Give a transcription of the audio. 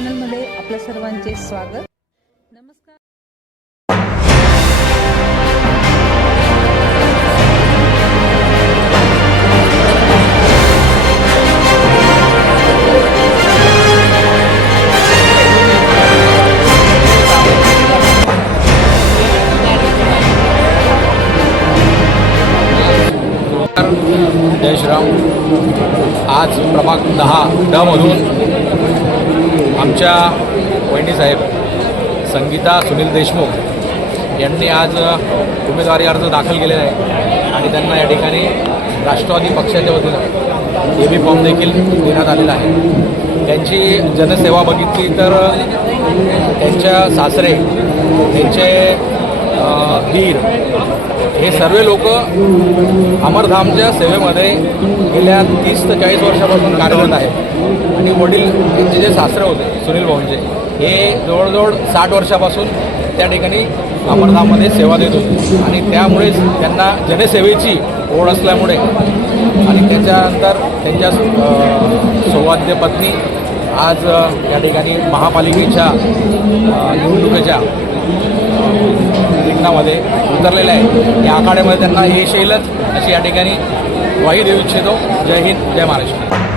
चॅनलमध्ये आपल्या सर्वांचे स्वागत। नमस्कार। जय श्रीराम। आज प्रभाग 10 मधून आमच्या वहिनीसाहेब संगीता सुनील देशमुख यांनी आज उमेदवारी अर्ज दाखल केलेला आहे आणि त्यांना या ठिकाणी राष्ट्रवादी पक्षाच्या वतीनं AB फॉर्म देखील देण्यात आलेला आहे। त्यांची जनसेवा बघितली तर त्यांच्या सासरे, त्यांचे वीर हे सर्व लोक अमरधामच्या सेवेमध्ये गेल्या 30 ते 40 वर्षापासून कार्यरत आहेत आणि वडील त्यांचे जे सासरे होते सुनील भाऊंचे हे जवळजवळ 60 वर्षापासून त्या ठिकाणी अमरधाममध्ये सेवा देत होते आणि त्यामुळेच त्यांना जनसेवेची ओढ असल्यामुळे आणि त्याच्यानंतर त्यांच्या सौवाद्य पत्नी आज या ठिकाणी महापालिकेच्या निवडणुकीच्या रिंगणामध्ये उतरलेलं आहे। या आखाड्यामध्ये त्यांना यश येईलच अशी या ठिकाणी ग्वाही देऊ इच्छितो। जय हिंद, जय महाराष्ट्र।